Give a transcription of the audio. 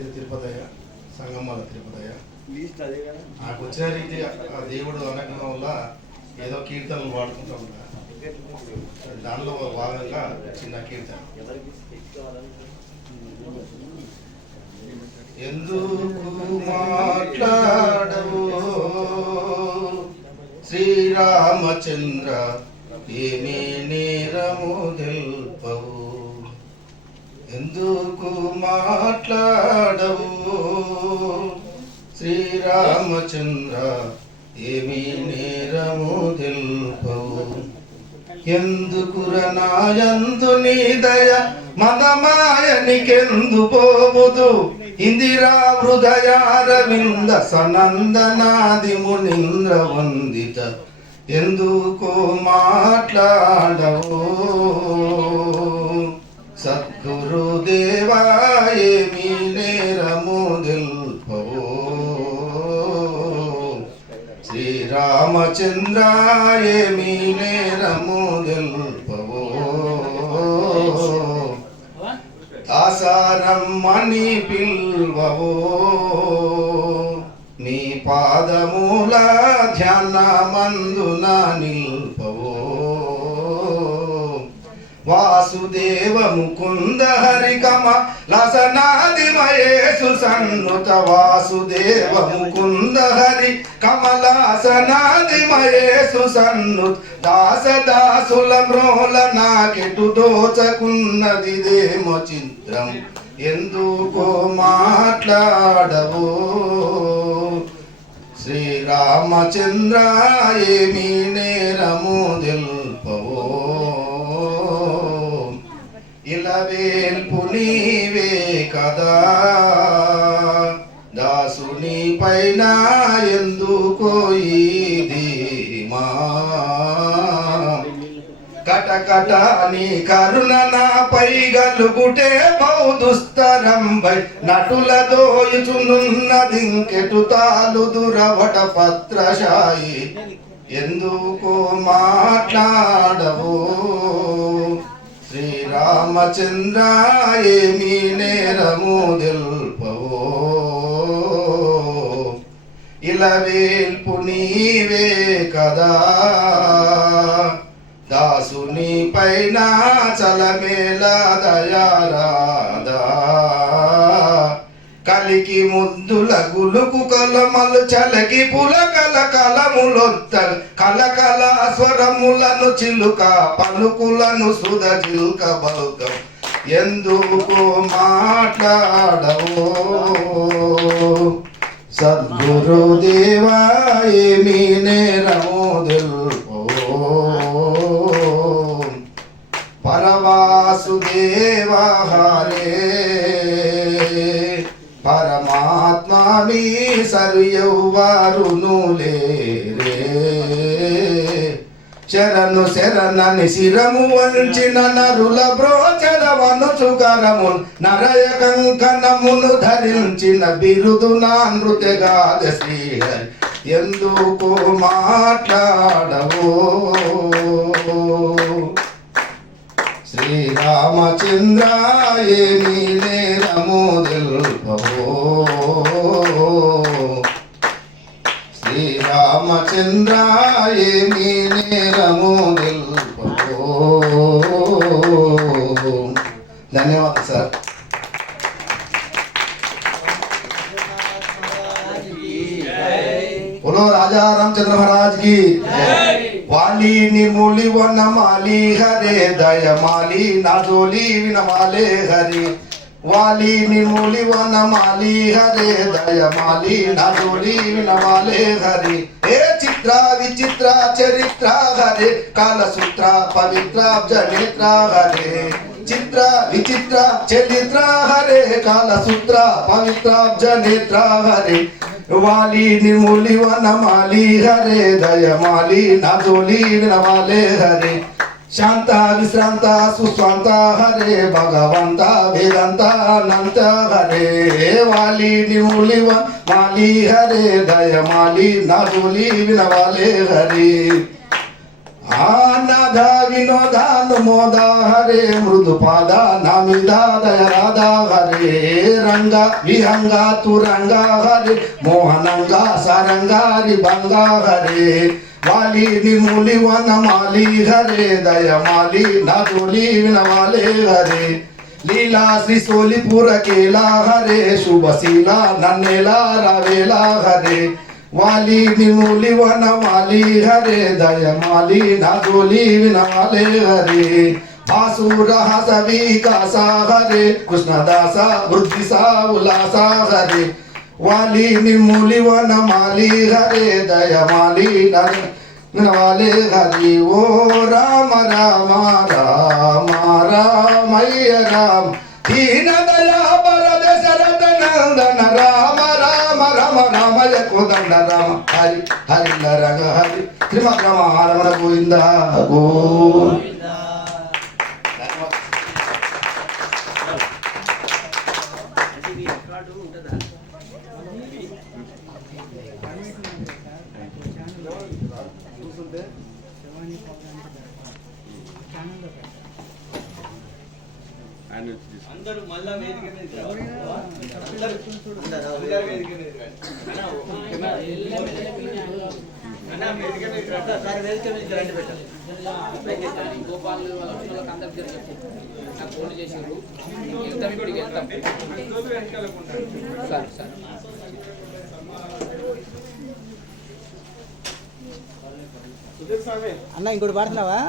ఇది తిరుపతయ్య సంగమాల తిరుపతయ్య. కదా. నాకు వచ్చిన రీతి ఆ దేవుడు అనుగ్రహం వల్ల ఏదో కీర్తనలు పాడుకుంటూ ఉంటా. దానిలో భాగంగా చిన్న కీర్తన. ఎందుకు మాట్లాడవు? శ్రీరామచంద్ర ఏమీ నేరము తెలుపవు. ఎందుకు మాట్లాడవు. శ్రీరామచంద్ర ఏమీ నేరము తెలుపవు. ఎందుకురనాయందు నీ దయ? మదమాయనికెందు పోవుదు? ఇందిరా హృదయారవింద సనందనాది మునింద్ర వందిత. ఎందుకు మాట్లాడవు? సద్గురుదేవా శ్రీరామచంద్ర ఏమీ నేరము తెలుపవు దాసారమ్మని పిల్వవో. నీ పాదమూల ధ్యాన మందున నిల్పవో. వాసుదేవ ముకుంద హరికమ లసనా మహేషు సన్నుత వాసుదేవ ముకుంద హరి కమలాసనాది మహేషు సన్నుత్ దాస దాసుల మ్రోల నాకెటు దోచకున్నది దేమో చిత్రం ఎందుకో మాట్లాడవు? శ్రీరామచంద్ర ఏమీ నేరము తెలుపవో ఇలవేల్పు నీవే కదా. దాసుని పైన ఎందుకో మా. ధీమా కటకట నీ కరుణ నాపై గలుగుటే బౌదుస్తరంబై నటుల దోయుచునున్నదింకెటు తాలు దురవట పత్రశాయి. ఎందుకో మాట్లాడవు. శ్రీరామచంద్ర ఏమీ నేరము తెలుపవో. ఇలవేల్పు నీవే కదా. దాసుని పైన చలమేల దయారా కలికి ముద్దుల గులుకు కలమలు చలకి పులకల కలములొత్తలు కలకల స్వరములను చిలుక పలుకులను సుధ చిలుక బలుకం ఎందుకు మాట్లాడవో? సద్గురుదేవా ఏమీ నేరము పరవాసుదేవా హరి మీ సరియౌవారును లేరే శరణు శరణని శిరము వంచిన నరుల బ్రోచరవను చుకరము నరయ కంకణమును ధరించిన బిరుదు నా నృత్యగాద శ్రీహరి. ఎందుకు మాట్లాడవు? శ్రీరామచంద్రాయ నీ నేరము తెలుపవో धन्यवाद सर बोलो राजा रामचंद्र महाराज की वाली निर्मूली व नमाली हरे दया माली नाजोली नमाले हरे वाली मूली वन माली हरे दया माली नोली नमाले हरे हे चित्रा विचित्रा चरित्रा हरे कालसूत्रा पवित्रा जनेत्रा हरे चित्रा विचित्रा चरित्रा हरे कालसूत्रा पवित्रा जनेत्रा हरे वाली निर्मूली वन माली हरे दया माली नोली नमाले हरे శాంత విశ్రాంత సుశాంత హరే భగవంత వేదాంత అనంత హరే వాలి నిర్మూలి మాలి హరే దయమాలి నాజోలి వినవాలే హరే ఆనాద మోద హరే మృదు పాద నమిద దయరాధ హరే రంగ విహంగ తురంగ హరే మోహనంగా సరంగారి భంగ హరే వాలి నిర్మూలి వనమాలి హరే దయమాలి నదులి వినవాలే హరే లీలా శ్రీ సోలిపుర కేలా హరే శుభశీల నన్నేలా రవేలా హరే వాలి నిర్మూలి వనమాలి హరే దయమాలి నదులి వినవాలే హరే భాసుర హస వికాస హరే కృష్ణదాస వృద్ధి సా ఉల్లాస హరే వాలిని ములివన మాలి హరే దయమాలి నవాలే హరి ఓ రామ రామ రామ రామయ్య రామ. దీన దయా పరద శరద నందన రామ రామ రామ రామయ కోదండ రామ. హరి హరి నరగ హరి. శ్రీమద్ రామ రమణ గోవింద. గో అంటే మీ రికార్డు ఉంటుందా చూస్తుంటే అందరూ మళ్ళా వేదిక మీద రావాలి. అందరూ అందరూ వేదిక మీద రండి. అన్న, వేదిక మీద రండి. సార్ వేదిక గోపాల్ వాళ్ళకి అందరికి చెప్పు. నాకు ఫోన్ చేసిండ్రు వెళ్తాం ఇప్పటికి వెళ్తాం. సరే సరే. అన్న ఇంకోటి పాడుతున్నావా?